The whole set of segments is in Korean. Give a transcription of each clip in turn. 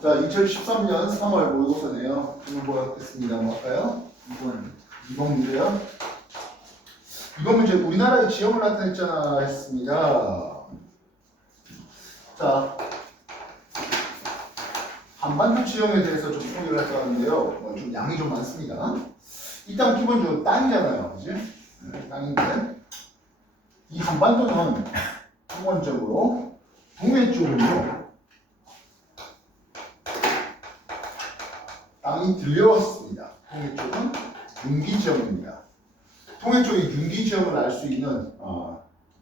자, 2013년 3월 모의고사네요. 질문 보겠습니다. 뭐 할까요? 2번 문제요. 이번 문제 우리나라의 지형을 나타냈잖아 했습니다. 자, 한반도 지형에 대해서 좀 소개를 할까 하는데요. 좀 양이 좀 많습니다. 일단 기본적으로 땅이잖아요. 그지? 네, 땅인데 이 한반도는 기본적으로 동해 쪽은요. 땅이 들려왔습니다. 동해 쪽은 융기지형입니다. 동해 쪽의 융기지형을 알 수 있는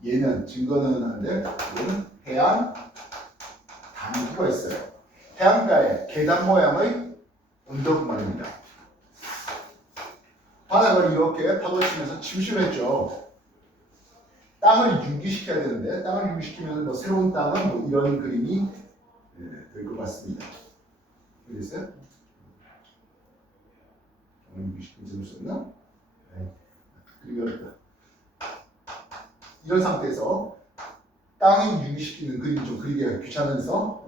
얘는 증거는 하는데 이거는 해안 단구가 있어요. 해안가에 계단 모양의 언덕 말입니다. 바다가 이렇게 파도치면서 침실했죠. 땅을 융기시켜야 되는데 땅을 융기시키면 뭐 새로운 땅은 뭐 이런 그림이 될 것 같습니다. 알겠어요? 융기시키는 점을 썼나? 그리기 어렵다. 이런 상태에서 땅을 융기시키는 그림 좀 그리기가 귀찮아서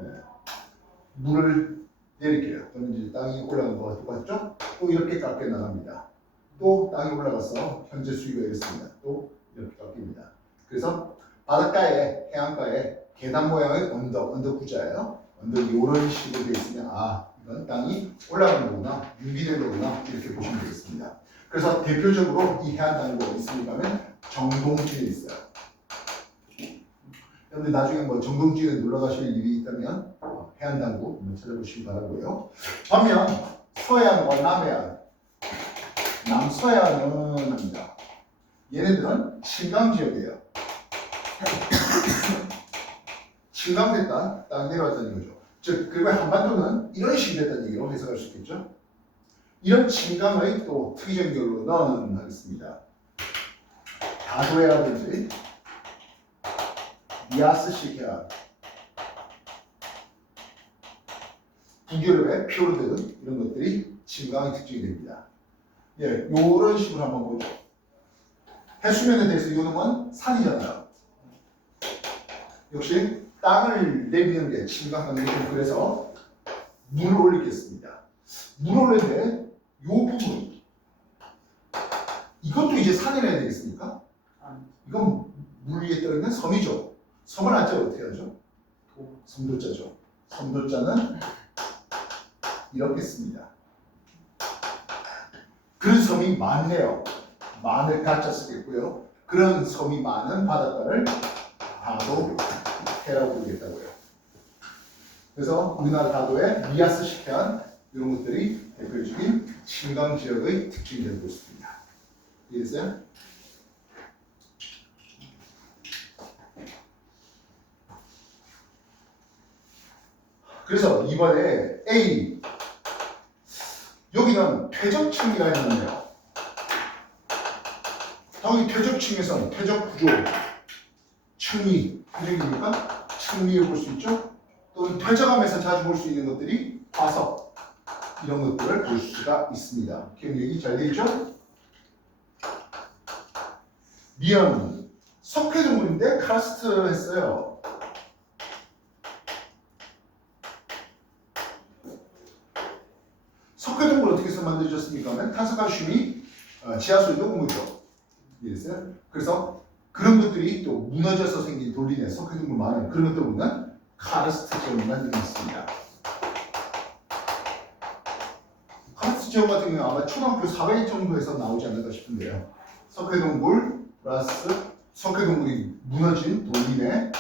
물을 내릴게요. 그러면 이제 땅이 올라가는 거와 똑같죠? 또 이렇게 깎여 나갑니다. 또 땅이 올라가서 현재 수위가 이렇습니다. 또 이렇게 깎입니다. 그래서 바닷가에 해안가에 계단 모양의 언덕 구자예요. 언덕이 이런 식으로 되어 있으면 이건 땅이 올라가는 거구나, 융기된 거구나 이렇게 보시면 되겠습니다. 그래서 대표적으로 이 해안 단구가 어디 있습니까 하면 정동지에 있어요. 여러분들 나중에 뭐 정동지에 놀러 가실 일이 있다면 해안 단구 한번 찾아보시기 바라고요. 반면 서해안과 남해안, 남서해안은 합니다. 얘네들은 칠강 지역이에요. 칠강됐다, 딱 내려왔다는 거죠. 즉, 그리고 한반도는 이런 식이 됐다는 얘기로 해석할 수 있겠죠. 이런 칠강의 또 특이적인 결로는 하겠습니다. 다도해라든지 미야스식 해안, 북유럽의 피오르드 이런 것들이 칠강의 특징이 됩니다. 예, 요런 식으로 한번 보죠. 해수면에 대해서 요놈은 산이잖아요. 역시 땅을 내미는 게 칠강강이고 그래서 물을 올리겠습니다. 물 올릴 때 요 부분 이것도 이제 산이라 해야 되겠습니까? 이건 물 위에 떠 있는 섬이죠. 섬을 한자로 어떻게 하죠? 섬도자죠. 섬도자는 이렇게 씁니다. 그런 섬이 많네요. 많을 가짜 쓰겠고요. 그런 섬이 많은 바닷가를 다도해라고 부르겠다고요. 그래서 우리나라 다도해 미야스식 해안 이런 것들이 대표적인 칠강 지역의 특징이 되고 있습니다. 이해됐어요? 그래서 이번에 A 여기는 퇴적층이라 해놨네요. 당연히 퇴적층에서는 퇴적 구조, 층리, 퇴적입니까? 층리를 볼 수 있죠. 또는 퇴적암에서 자주 볼 수 있는 것들이 화석 이런 것들을 볼 수가 있습니다. 기억력이 잘 되어 있죠? 미연 석회동물인데 카스트 했어요. 석회동물 어떻게 해서 만들어졌습니까? 하면 탄소칼슘이 지하수에 녹은거죠. 이해됐어요? 그래서 그런 것들이 또 무너져서 생긴 돌리네 석회동물 많아요. 그런 것들 보면 카르스트 지형을 만들어냈습니다. 카르스트 지형 같은 경우는 아마 초등학교 400 정도에서 나오지 않을까 싶은데요. 석회동물 플러스 석회동물이 무너진 돌리네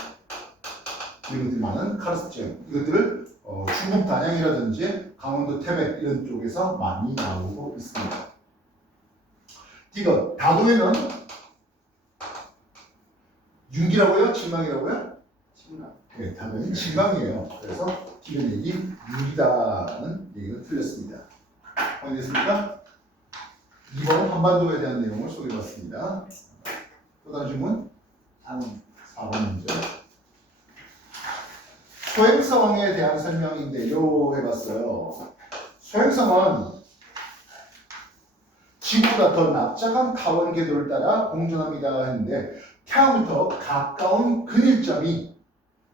이런 것들이 많은 카르스트 지형. 이것들을 충북 단양이라든지 강원도 태백 이런 쪽에서 많이 나오고 있습니다. 이거 다도해는 융기라고요? 칠강이라고요? 칠강. 네, 다도해는 칠강이에요. 그래서 뒤에 얘기 융기다는 얘기가 틀렸습니다. 확인됐습니까? 2번 한반도에 대한 내용을 소개해봤습니다. 또 다른 질문? 4번 문제. 소행성에 대한 설명인데요 해봤어요. 소행성은 지구보다 더 납작한 카본 궤도를 따라 공전합니다 했는데 태양부터 가까운 근일점이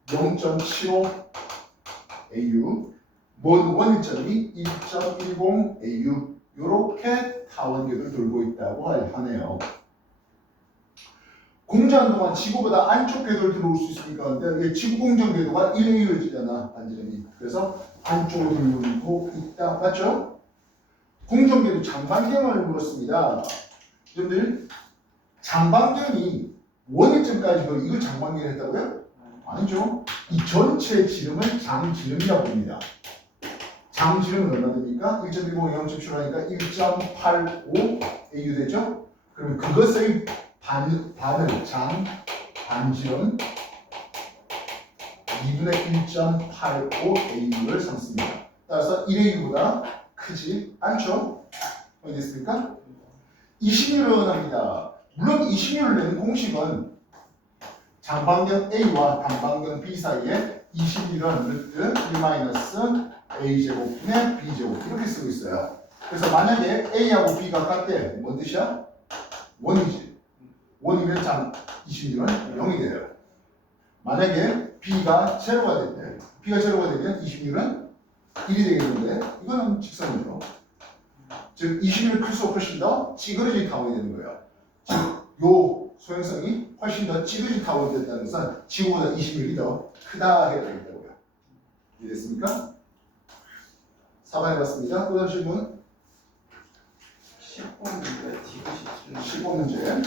0.75 AU 원점이 1.10 AU 요렇게 타원궤를 돌고 있다고 하네요. 공전한 동안 지구보다 안쪽 궤도를 들어올 수 있으니까 근데 지구 공전 궤도가 1AU였잖아 반지름이. 그래서 안쪽으로 돌고 있다. 맞죠? 공전 궤도 장반경을 물었습니다. 여러분들 장반경이 원위점까지도 이걸 장반경을 했다고요? 아니죠. 이 전체 지름을 장지름이라고 합니다. 장지름은 얼마 됩니까? 1.10 0.7하니까 1.85 AU 되죠? 그러면 그것의 반을 반지름 2분의 1.85 AU를 삼습니다. 따라서 1AU보다 크지 않죠? 어디 됐습니까? 20유를 합니다. 물론 20유를 내는 공식은 장반경 A와 단반경 B 사이에 20유는 1-A제곱분의 B제곱 이렇게 쓰고 있어요. 그래서 만약에 A하고 B가 같대 뭔 뜻이야? 원이지. 원이면 장 20유는 0이 돼요. 만약에 B가 제로가 됐대. B가 제로가 되면 20유는 1이 되겠는데 이거는 직선이죠. 즉 20유를 클수록 훨씬 더 찌그러진 타원이 되는 거예요. 즉 요 소형성이 훨씬 더 찌그러진 타원이 됐다는 것은 지구보다 20유이 더 크다 해야 되겠다고요. 이해됐습니까? 4번 해봤습니다. 또 다른 질문? 10번인데 지구 15 문제.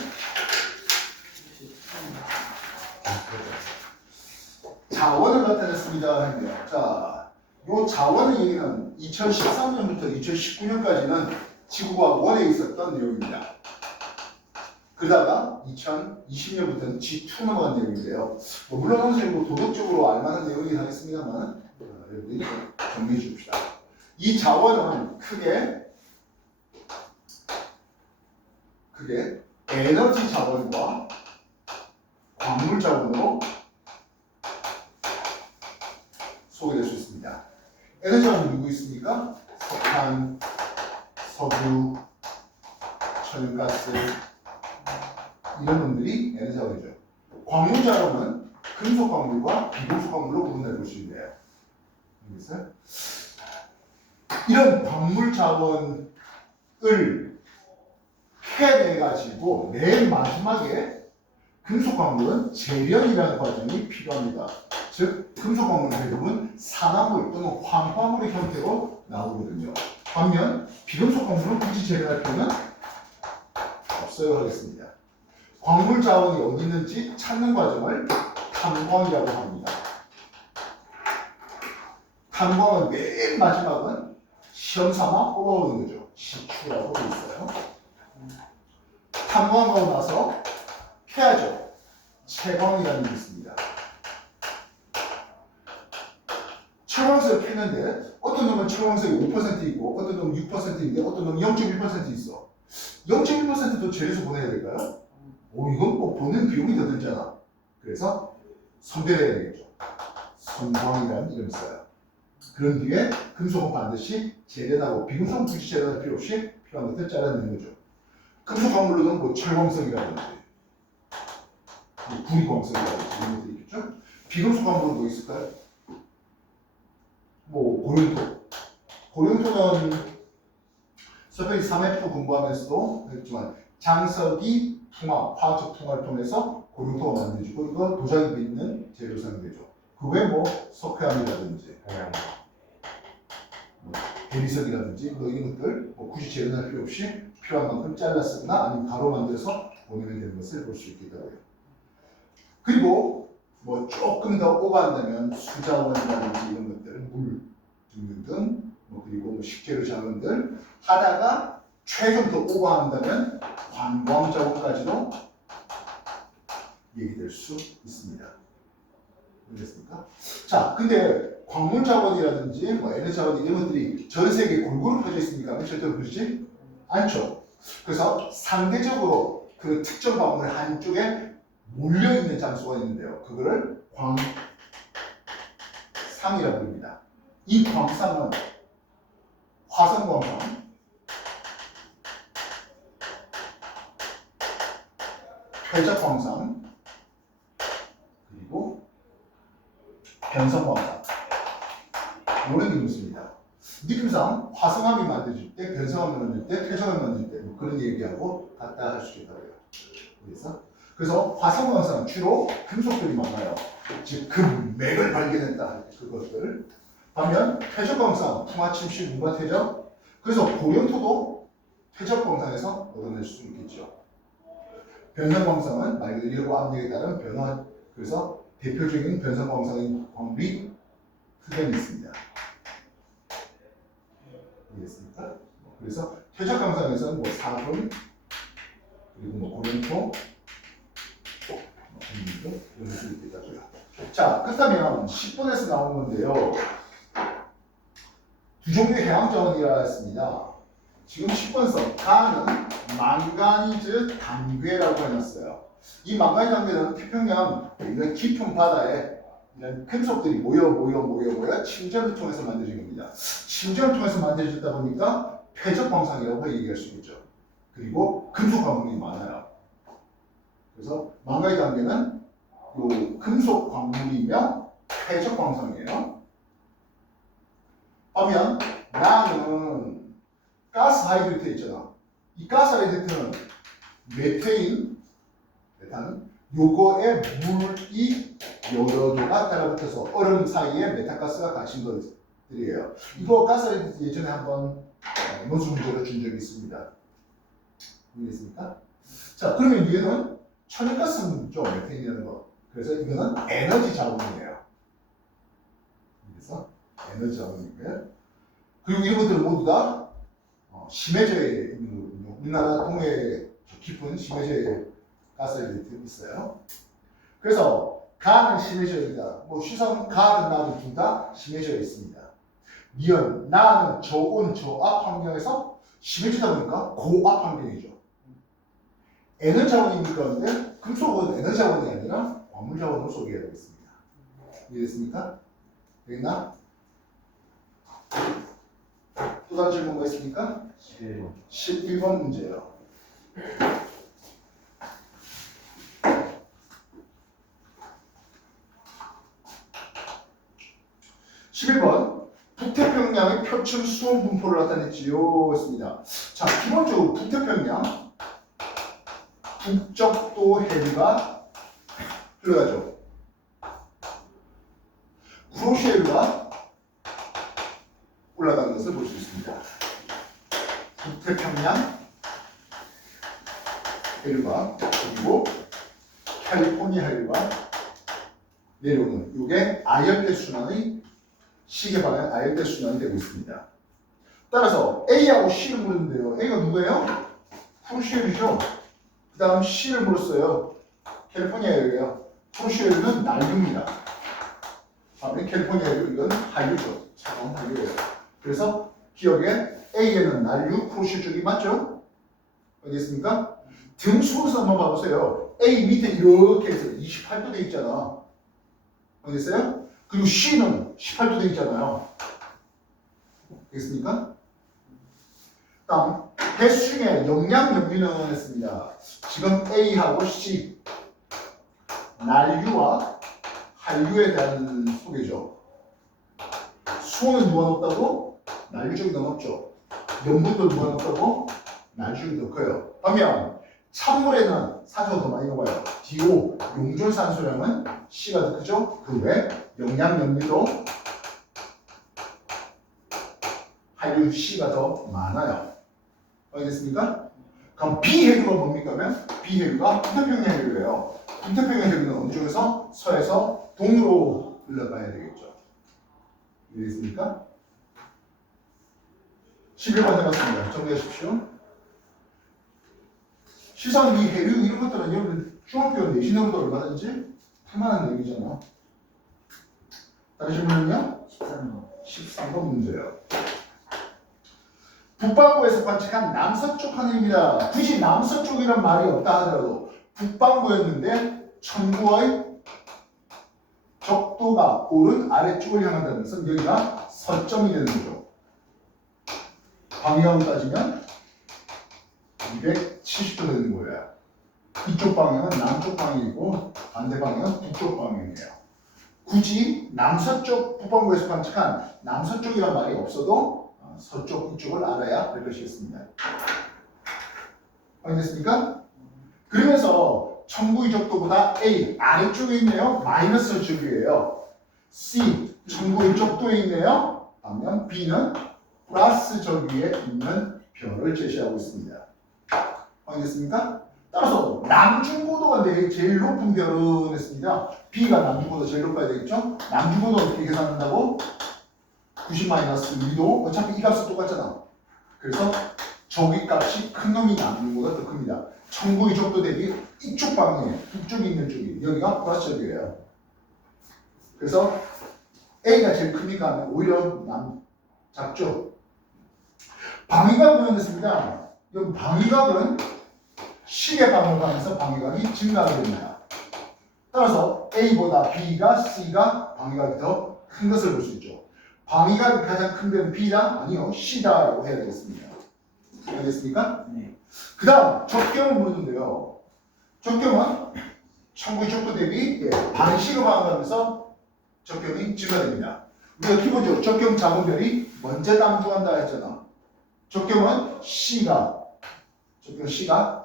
자원을 나타냈습니다. 자, 요 자원의 얘기는 2013년부터 2019년까지는 지구가 원에 있었던 내용입니다. 그러다가 2020년부터는 G2 넘어간 내용인데요. 물론 선생님 도덕적으로 알만한 내용이긴 하겠습니다만 여러분들이 정리해 줍시다. 이 자원은 크게 에너지 자원과 광물 자원으로 소개될 수 있습니다. 에너지 자원은 누구 있습니까? 석탄, 석유, 천연가스 이런 놈들이 에너지 자원이죠. 광물 자원은 금속 광물과 비금속 광물로 구분해 볼 수 있네요. 알겠어요? 이런 광물 자원을 해내가지고 맨 마지막에 금속 광물은 재련이라는 과정이 필요합니다. 즉 금속 광물은 대부분 산화물 또는 황화물의 형태로 나오거든요. 반면 비금속 광물은 굳이 재련할 필요는 없어요 하겠습니다. 광물 자원이 어디 있는지 찾는 과정을 탐광이라고 합니다. 탐광은 맨 마지막은 시험 삼아 뽑아오는 거죠. 시추라고 되어 있어요. 탐광하고 나서 패야죠. 채광이라는 게 있습니다. 채광석을 패는데 어떤 놈은 채광석이 5% 있고 어떤 놈은 6%인데 어떤 놈은 0.1% 있어. 0.1%도 재료에서 보내야 될까요? 이건 꼭 보낸 비용이 더 들잖아. 그래서 선별해야 되겠죠. 선광이라는 이름을 써요. 그런 뒤에 금속은 반드시 재련하고 비금속은 굳이 재련할 필요 없이 필요한 것들 잘라내는 거죠. 금속 광물로는 뭐 철광석이라든지 구리광석이라든지 이런 것들이 있겠죠. 비금속 광물은 뭐 있을까요? 뭐 고령토. 고령토는 서페이 3F 공부하면서도 했지만 장석이 풍화, 화학적 풍화를 통해서 고령토가 만들어지고 이거 도자기 빚는 재료 사용되죠. 그 외에 뭐 석회암이라든지 뭐 대리석이라든지 뭐 이런 것들 뭐 굳이 재련할 필요 없이 필요한 만큼 잘라 쓰거나 아니면 가로 만들어서 보내면 되는 것을 볼 수 있겠다고요. 그리고 뭐 조금 더 오버한다면 수자원이라든지 이런 것들, 물 등등 뭐 그리고 뭐 식재료 자원들 하다가 최종 더 오버한다면 관광 자원까지도 얘기될 수 있습니다. 알겠습니까? 자, 근데 광물 자원이라든지 뭐 에너지 자원 이런 것들이 전 세계에 골고루 퍼져 있습니까? 절대로 그렇지 않죠. 그래서 상대적으로 그 특정 광물 한쪽에 몰려 있는 장소가 있는데요. 그거를 광상이라고 부릅니다. 이 광상은 화성광상, 회적광상, 그리고 변성광상 이런 게 있습니다. 느낌상 화성암이 만들어질 때, 변성암이 만들 때, 퇴적암이 만들 때 뭐 그런 얘기하고 같다 할 수 있다고요. 그래서 화성광산 주로 금속들이 많아요. 즉 금맥을 발견했다 할 때 그것들. 반면 퇴적광산, 풍화침실, 문화퇴적. 그래서 고령토도 퇴적광산에서 얻어낼 수 있겠죠. 변성광산은 말 그대로 압력에 따른 변화. 그래서 대표적인 변성광산인 광물이 흑연이 있습니다. 이해했습니까? 그래서 퇴적광산에서는 뭐 사금 그리고 뭐 고령토 이런 수 있겠다고요. 자, 그렇다면 10번에서 나온 건데요. 두 종류의 해양자원이라 했습니다. 지금 10번서 가는 망가니즈 단괴라고 해놨어요. 이 망가니즈 단괴는 태평양 있는 깊은 바다에 이런 금속들이 모여 침전을 통해서 만들어진 겁니다. 침전을 통해서 만들어졌다 보니까 폐적광산이라고 얘기할 수 있겠죠. 그리고 금속 광물이 많아요. 그래서 망가니즈 단괴는 요 금속 광물이며 폐적 광산이에요. 반면 나는 가스 하이드레이트 있잖아. 이 가스 하이드레이트는 메탄은 요거에 물이 여러 개가 따라붙어서 얼음 사이에 메탄가스가 갇힌 것들이에요. 이거 가스 하이드레이트 예전에 한번 논술 문제로 준 적이 있습니다. 이해했습니까? 자, 그러면 얘는 천연가스죠, 메탄이라는 거. 그래서 이거는 에너지 자원이에요. 그래서 에너지 자원이고요. 그리고 이런 것들은 모두 다 심해저에 있는 거거든요. 우리나라 동해 깊은 심해저에 가스하이드레이트 있어요. 그래서 가는 심해저이다. 뭐 시선 가는 나는 둘 다 심해저에 있습니다. 미연 나는 저온 저압 환경에서 심해지다 보니까 고압 환경이죠. 에너지 자원이니까 그런데 금속은 에너지 자원이 아니라 광물 자원으로 소개해야 되겠습니다. 이해됐습니까? 되겠나? 또 다른 질문가 있습니까? 11번 문제예요. 북태평양의 표층 수온 분포를 나타냈지요. 했습니다. 자, 기본적으로 북태평양 북적도 해류가 흘러가죠. 구로시 해류가 올라가는 것을 볼 수 있습니다. 북태평양 해류가 그리고 캘리포니아 해류가 내려오는 이게 아열대 순환의 시계 방향 아열대 순환이 되고 있습니다. 따라서 A하고 C를 물었는데요. A가 누구예요? 구로시 해류죠. 그 다음 C를 물었어요. 캘리포니아 해류예요. 구로시 해류는 난류입니다. 다음에 캘리포니아 해류 이건 한류죠. 차가운 한류예요. 그래서 기억에 A에는 난류, 구로시 쪽이 맞죠? 알겠습니까? 등 수에서 한번 봐보세요. A 밑에 이렇게 해서 28도 돼 있잖아. 알겠어요? 그리고 C는 18도 돼 있잖아요. 알겠습니까? 다음 개수 중에 영양 염류는 했습니다. 지금 A하고 C 난류와 한류에 대한 소개죠. 수온은 누가 높다고? 난류 쪽이 더 높죠. 염분도 누가 높다고? 난류 쪽이 더 커요. 반면 찬물에는 산소가 더 많이 녹아요. DO 용존산소량은 C가 더 크죠. 그 외 영양 염류도 한류 C가 더 많아요. 알겠습니까? 그럼 B 해류가 뭡니까? 하면 B 해류가 북태평양 해류예요. 북태평양 해류는 어느 쪽에서? 서에서 동으로 흘러가야 되겠죠. 이해됐습니까? 11번 해봤습니다. 정리하십시오. 시선 이 해류 이런 것들은 여러분 중학교 내신으로도 얼마든지 할만한 얘기잖아. 다른 질문은요? 13번 문제예요. 북반구에서 관측한 남서쪽 하늘입니다. 굳이 남서쪽이란 말이 없다 하더라도 북반구였는데 천구의 적도가 오른 아래쪽을 향한다는 것은 여기가 서점이 되는 거죠. 방향으로 따지면 270도 되는 거예요. 이쪽 방향은 남쪽 방향이고 반대 방향은 북쪽 방향이에요. 굳이 남서쪽 북반구에서 관측한 남서쪽이란 말이 없어도 서쪽 이쪽을 알아야 될 것이겠습니다. 확인됐습니까? 그러면서 청구의 적도보다 A 아래쪽에 있네요. 마이너스 적이에요. C 청구의 적도에 있네요. 반면 B는 플러스 적 위에 있는 별을 제시하고 있습니다. 확인됐습니까? 따라서 남중고도가 제일 높은 별은 했습니다. B가 남중고도 제일 높아야 되겠죠? 남중고도 어떻게 계산한다고? 90-2도 어차피 이 값은 똑같잖아. 그래서 저기 값이 큰 놈이 남중보다 더 큽니다. 청구의 적도 대비 이쪽 방향에 북쪽에 있는 쪽이 여기가 플러스 적이에요. 그래서 A가 제일 크니까 오히려 작죠. 방위각 표현했습니다. 여기 방위각은 시계 방향을 가면서 방위각이 증가하게 됩니다. 따라서 A보다 B가 C가 방위각이 더 큰 것을 볼 수 있죠. 방위각이 가장 큰 별은 B다? 아니요, C다라고 해야 되겠습니다. 알겠습니까? 네. 그 다음 적경을 물었는데요. 적경은 청구의 적도 대비 반식을 방황하면서 적경이 증가됩니다. 우리 어떻게 보죠? 적경 작은 별이 먼저 남중한다 했잖아. 적경은 C가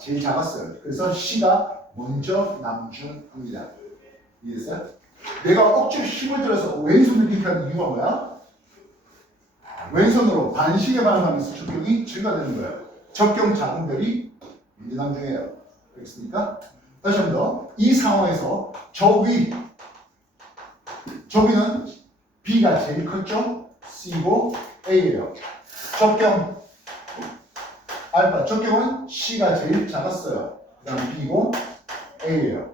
제일 작았어요. 그래서 C가 먼저 남중합니다. 이해했어요? 내가 억지로 힘을 들어서 왼손을 이렇게 하는 이유가 뭐야? 왼손으로 반시계 반응하면서 적경이 증가되는 거예요. 적경 작은 별이 먼저 남중해요. 알겠습니까? 다시 한 번 더. 이 상황에서 저위는 B가 제일 컸죠? C고 A예요. 적경 알파, 적경은 C가 제일 작았어요. 그 다음 B고 A예요.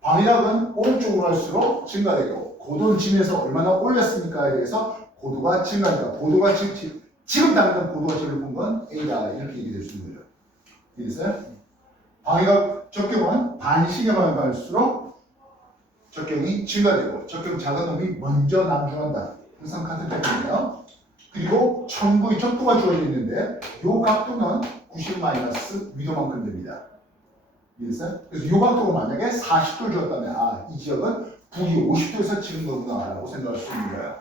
방위각은 오른쪽으로 갈수록 증가되고 고도는 지면에서 얼마나 올렸습니까에 대해서 고도가 증가합니다. 고도가 지금 당장 고도가 제일 높은 건 A다 이렇게 얘기될 수 있는 거죠. 이해됐어요? 방위각 적경은 반시계 방향 갈수록 적경이 증가되고 적경 작은 놈이 먼저 남중한다. 항상 같은 패턴이에요. 그리고 청구의 적도가 주어져 있는데 이 각도는 90-위도만큼 됩니다. 이해됐어요? 그래서 이 각도가 만약에 40도를 주었다면 이 지역은 북이 50도에서 치는 거구나 라고 생각할 수 있는 거예요.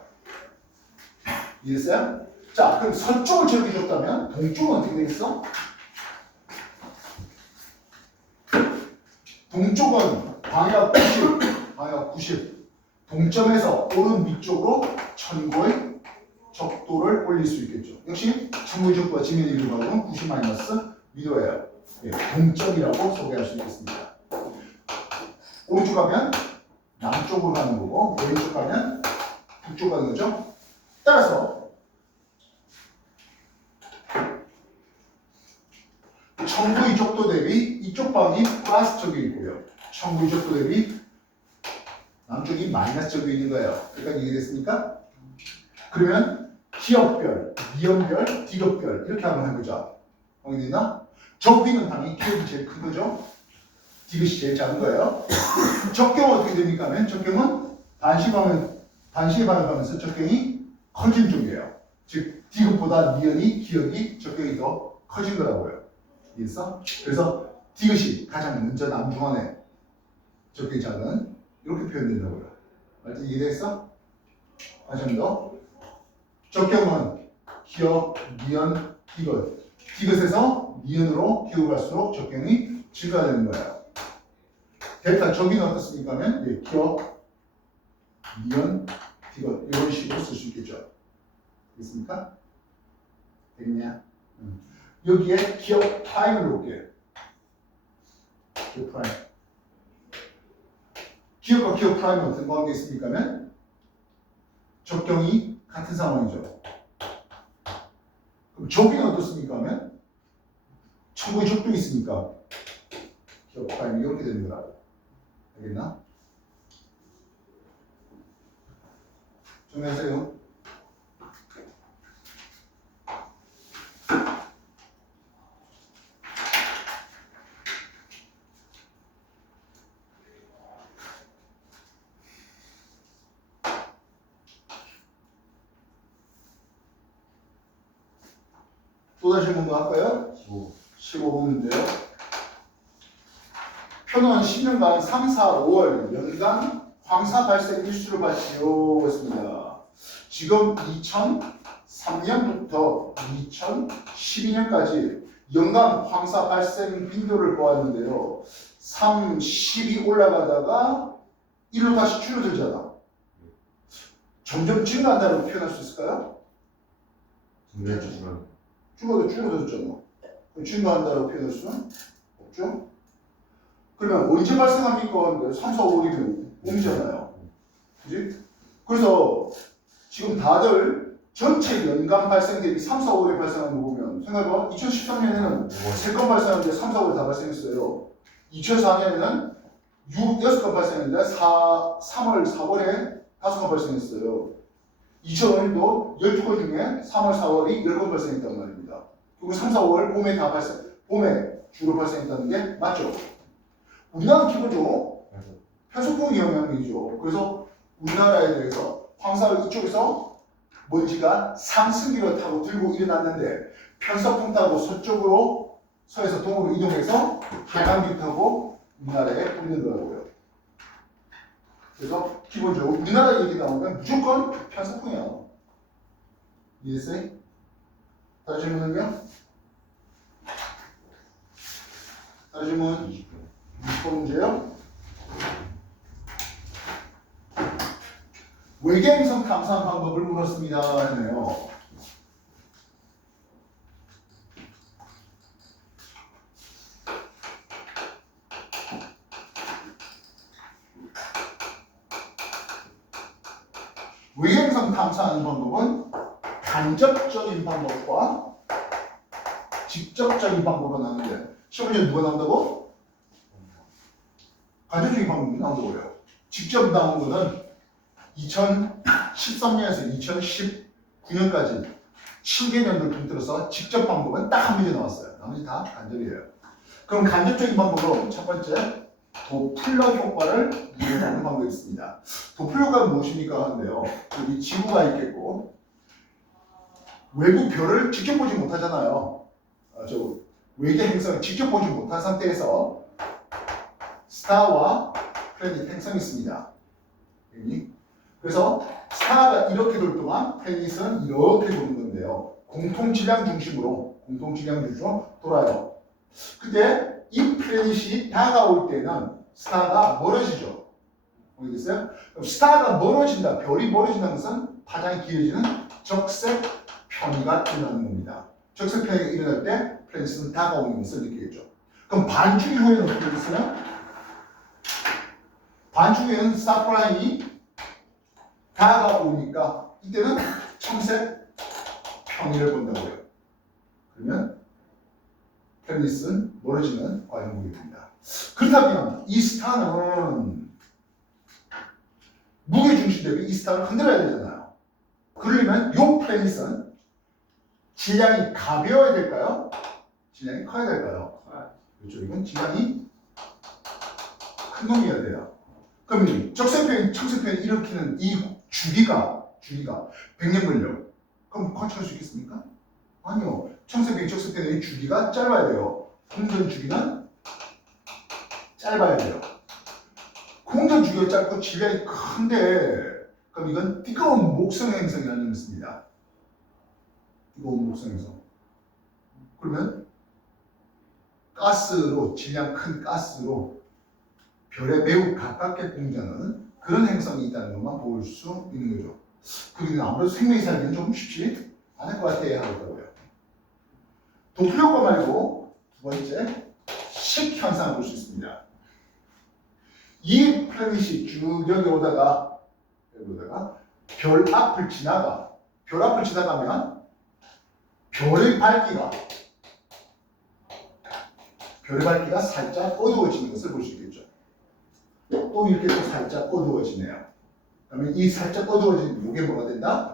이해됐어요? 자, 그럼 서쪽을 저렇게 줬다면 동쪽은 어떻게 되겠어? 동쪽은 방위각 90 동점에서 오른 위쪽으로 천고의 적도를 올릴 수 있겠죠. 역시 천고의 적도가 지면에 있는 방법은 90-위도예요. 동점이라고 소개할 수 있겠습니다. 오른쪽 가면 남쪽으로 가는 거고 왼쪽 가면 북쪽 가는 거죠. 따라서 청구의 적도 대비 이쪽 방이 플러스 쪽에 있고요. 청구의 적도 대비 남쪽이 마이너스 쪽에 있는 거예요. 그러니까 이해됐습니까? 그러면 기역별, 미연별, 디귿별 이렇게 한번 해보자. 확인됐나? 적위는 당연히 기역이 제일 큰 거죠. 디귿이 제일 작은 거예요. 적경은 어떻게 됩니까? 하면 적경은 반시계 방향하면서 적경이 커진 쪽이에요. 즉 디귿보다 미연이 기역이 적경이 더 커진 거라고요. 이해했어? 그래서 디귿이 가장 먼저 남중하네. 적경이 작은 이렇게 표현된다고요. 알지? 이해됐어? 다시 한 번 더. 적경은 기역, 미연, 디귿. 디귿에서 미연으로 기역을 갈수록 적경이 증가되는 거예요. 델타 적위는 어떻습니까? 하면 기역, 미연, 디귿 이런 식으로 쓸 수 있겠죠. 됐습니까? 되겠냐? 여기에 기역 프라임을 놓을게요. 기역 프라임. 기역과 기역 프라임은 어떤 관계 있습니까? 하면 적경이 같은 상황이죠. 그럼 적위는 어떻습니까? 하면 청구의 적도 있으니까 기역 프라임이 이렇게 되는 거라고. 알겠나? 정리하세요. 또다시 한번 할까요? 15번인데요. 표는 10년간 3, 4, 5월 연간 황사 발생 일수를 봤지요. 했습니다. 지금 2003년부터 2012년까지 연간 황사 발생 빈도를 보았는데요. 3, 10이 올라가다가 1로 다시 줄어들잖아. 점점 증가한다고 표현할 수 있을까요? 줄어들었잖아. 증가한다고 표현할 수는 없죠. 그러면 언제 발생합니까? 3, 4, 5이면 봄이잖아요. 그지? 그래서 지금 다들 전체 연간 발생 대비 3, 4, 5에 발생하는 거 보면 생각해봐. 2013년에는 3건 발생하는데 3, 4, 5에 다 발생했어요. 2004년에는 6건 발생했는데 3월, 4월에 5건 발생했어요. 2005년도 12건 중에 3월, 4월이 10건 발생했단 말입니다. 그리고 3, 4, 5월 봄에 다 봄에 주로 발생했다는 게 맞죠? 우리나라는 기본적으로 편서풍이 영향이죠. 그래서 우리나라에 대해서 황사를 이쪽에서 먼지가 상승기로 타고 들고 일어났는데 편서풍 타고 서쪽으로 서에서 동으로 이동해서 하강기 타고 우리나라에 불리더라고요. 그래서 기본적으로 우리나라 얘기 나오면 무조건 편서풍이야. 이해했어요? 다른 질문은요? 다른 질문 20번 문제요. 외계 행성 탐사하는 방법을 물었습니다. 하네요. 외계 행성 탐사하는 방법은 간접적인 방법과 직접적인 방법으로 나누는데 시험 문제 누가 나온다고? 간접적인 방법이 나온다고요. 직접 나온 거는 2013년에서 2019년까지 7개년도를 통틀어서 직접 방법은 딱 한 문제 나왔어요. 나머지 다 간접이에요. 그럼 간접적인 방법으로 첫 번째 도플러 효과를 이용하는 방법이 있습니다. 도플러 효과는 무엇입니까? 하는데요. 여기 지구가 있겠고 외부 별을 직접 보지 못하잖아요. 외계 행성을 직접 보지 못한 상태에서 스타와 플래닛 행성이 있습니다. 여기. 그래서 스타가 이렇게 돌 동안 플래닛은 이렇게 도는 건데요. 공통질량 중심으로 돌아요. 근데 이 플래닛이 다가올 때는 스타가 멀어지죠. 모르겠어요? 그럼 스타가 멀어진다, 별이 멀어진다는 것은 파장이 길어지는 적색 편이가 일어나는 겁니다. 적색 편이가 일어날 때 플래닛은 다가오는 것을 느끼겠죠. 그럼 반주기 후에는 어떻게 됐어요? 반주기 후에는 스타 프라임이 다가오니까 이때는 청색 편의를 본다고요. 그러면 플래닛은 멀어지는 과정이 됩니다. 그렇다면 이 스타는 무게중심 대비 이 스타를 흔들어야 되잖아요. 그러려면 이 플래닛은 질량이 가벼워야 될까요? 질량이 커야 될까요? 그렇죠. 이건 질량이 큰 놈이어야 돼요. 그럼 적색편, 청색편이 일으키는 이 주기가 100년 걸려. 그럼 관찰할 수 있겠습니까? 아니요. 청색편, 적색편의 주기가 짧아야 돼요. 공전 주기는 짧아야 돼요. 공전 주기가 짧고 질량이 큰데 그럼 이건 뜨거운 목성 행성이라는 게 있습니다. 뜨거운 목성 행성. 그러면 가스로, 질량 큰 가스로 별에 매우 가깝게 공전하는 그런 행성이 있다는 것만 볼 수 있는 거죠. 그게 아무래도 생명이 살기는 좀 쉽지 않을 것 같아야 하더라고요. 도플러 효과 말고 두 번째 식현상을 볼 수 있습니다. 이 플래닛이 쭉 여기 오다가 별 앞을 지나가면 별의 밝기가 살짝 어두워지는 것을 볼 수 있겠죠. 또 이렇게 또 살짝 어두워지네요. 그러면 이 살짝 어두워지는 이게 뭐가 된다?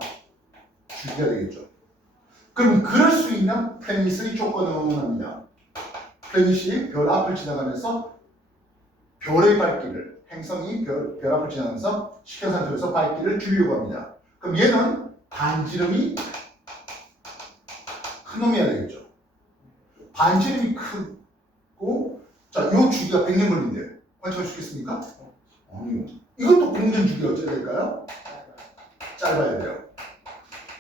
주기가 되겠죠. 그럼 그럴 수 있는 플래닛의 조건은 합니다. 플래닛이 별 앞을 지나가면서 별의 밝기를, 행성이 별 앞을 지나가면서 식현 상태에서 밝기를 줄이려고 합니다. 그럼 얘는 반지름이 큰 놈이어야 되겠죠. 반지름이 크고, 자, 요 주기가 100년 걸린대요. 관찰할 수 있겠습니까? 아니요. 이것도 공전 주기 어찌 될까요? 짧아야 돼요.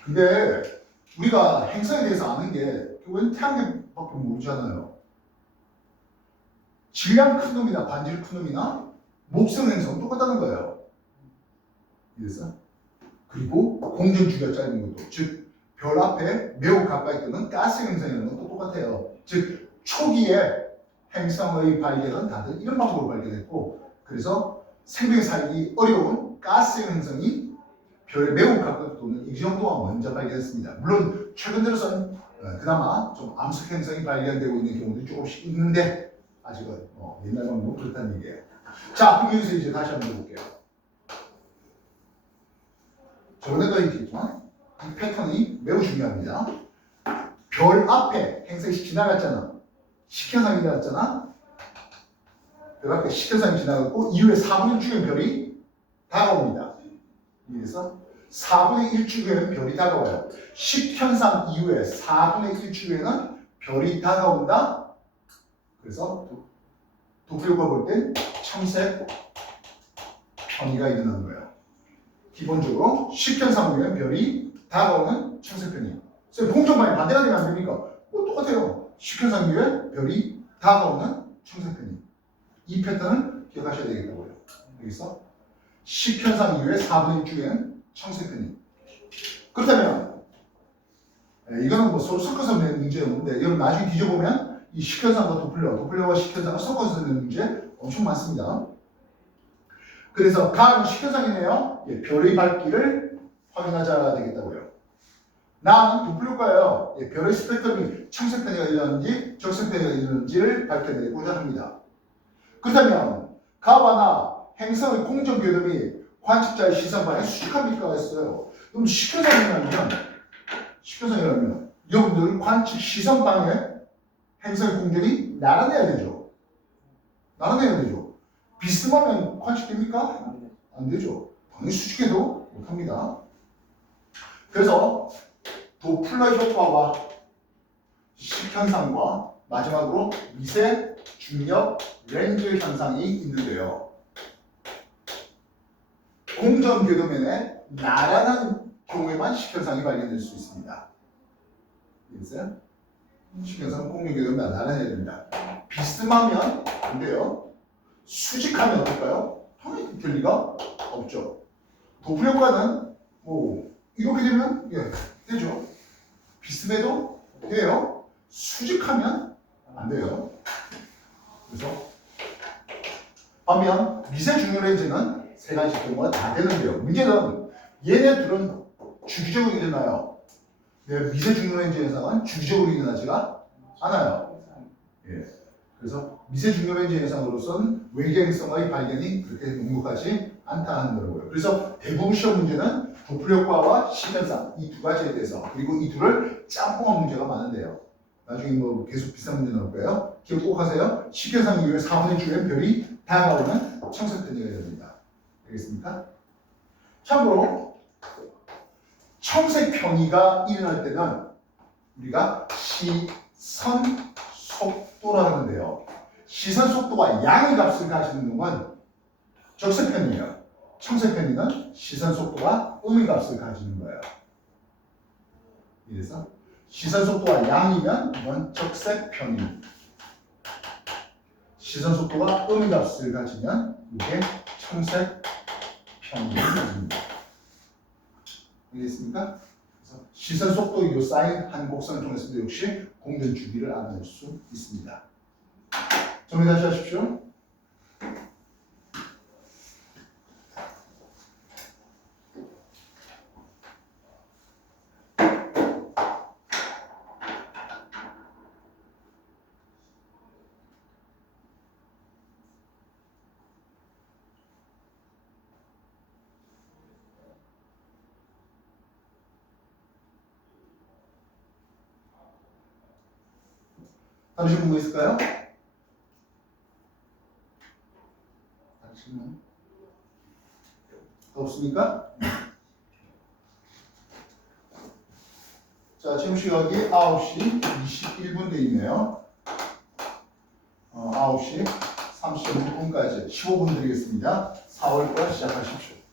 근데 우리가 행성에 대해서 아는 게 결국엔 태양계밖에 모르잖아요. 질량 큰 놈이나 반질 큰 놈이나 목성 행성 똑같다는 거예요. 이해했어? 그리고 공전 주기가 짧은 것도, 즉 별 앞에 매우 가까이 뜨는 가스 행성이라는 것도 똑같아요. 즉 초기에 행성의 발견은 다들 이런 방법으로 발견했고, 그래서 생명이 살기 어려운 가스 행성이 별에 매우 가까이 도는 이 정도가 먼저 발견했습니다. 물론 최근 들어서는 그나마 좀 암석 행성이 발견되고 있는 경우도 조금씩 있는데 아직은 옛날만큼 그렇다는 얘기예요. 자, 그럼 여기서 이제 다시 한번 해볼게요. 저번에도 얘기했지만 이 패턴이 매우 중요합니다. 별 앞에 행성이 지나갔잖아. 식현상이 지나갔잖아. 별 앞에 식현상이 지나갔고 이후에 4분의 1주기의 별이 다가옵니다. 그래서 4분의 1주기에는 별이 다가와요. 식현상 이후에 4분의 1주기에는 별이 다가온다. 그래서 도플요가 볼 땐 청색 편의가 일어나는 거예요. 기본적으로 식현상 이후에 별이 다가오는 청색 편의. 그래서 공전방에 반대가 되면 안 됩니까? 똑같아요. 식현상 이후에 별이 다가오는 청색 편의. 이 패턴을 기억하셔야 되겠다고요. 여기서 식현상 이후에 4분의 1주기에는 청색 편의. 그렇다면 이거는 뭐 서로 섞어서 낸 문제였는데 여러분 나중에 뒤져보면 이 식현상과 도플러와 식현상을 섞어서 낸 문제 엄청 많습니다. 그래서 가는 식현상이네요. 별의 밝기를 확인하자 되겠다고요. 나는 도플러가예요. 별의 스펙트럼이 청색 편의가 일어나는지 적색 편의가 일어나는지를 밝혀내고자 합니다. 그렇다면 가와나 행성의 공전 궤dom이 관측자의 시선반에 수직한 밑가가 있어요. 그럼 식현상이라면 여러분들 관측 시선방에 행성의 공전이 나란해야 되죠. 나란해야 되죠. 비스듬하면 관측됩니까? 안 되죠. 당연히 수직해도 못합니다. 그래서 도플러 효과와 식현상과 마지막으로 미세 중력 렌즈 현상이 있는데요. 공전 궤도면에 나란한 경우에만 식현상이 발견될 수 있습니다. 이해했어요? 식현상은 공전 궤도면 나란해야 됩니다. 비스듬하면 안 돼요. 수직하면 어떨까요? 당연히 될 리가 없죠. 도플러 효과는 이렇게 되면 되죠. 비스듬해도 돼요. 수직하면 안 돼요. 그래서 반면 미세 중력 렌즈는 세 가지 경우가 다 되는데요. 문제는 얘네 둘은 주기적으로 일어나요. 미세 중력 렌즈 현상은 주기적으로 일어나지가 않아요. 그래서 미세 중력 렌즈 현상으로서는 외계행성의 발견이 그렇게 넉넉하지 않다 하는 거고요. 그래서 대부분 시험 문제는 도플러 효과와 식현상 이 두 가지에 대해서, 그리고 이 둘을 짬뽕한 문제가 많은데요. 나중에 계속 비슷한 문제 나올 거예요. 기억 꼭 하세요. 식현상 이후에 4분의 1주기엔 별이 다가오는 청색 편의가 됩니다. 알겠습니까? 참고로 청색 편의가 일어날 때는 우리가 시선 속도라 하는데요. 시선 속도가 양의 값을 가지는 놈은 적색 편의예요. 청색 편의는 시선 속도가 음의 값을 가지는 거예요. 이래서 시선 속도가 양이면 이건 적색 편의. 시선 속도가 음의 값을 가지면 이게 청색 편의를 가집니다. 알겠습니까? 그래서 시선 속도 이 사인 한 곡선을 통해서도 역시 공전 주기를 알아낼 수 있습니다. 정리 다시 하십시오. 다시 뭐 있을까요? 다시는 없습니까? 자, 지금 시각이 9시 21분 돼 있네요. 9시 36분까지 15분 드리겠습니다. 4월 거 시작하십시오.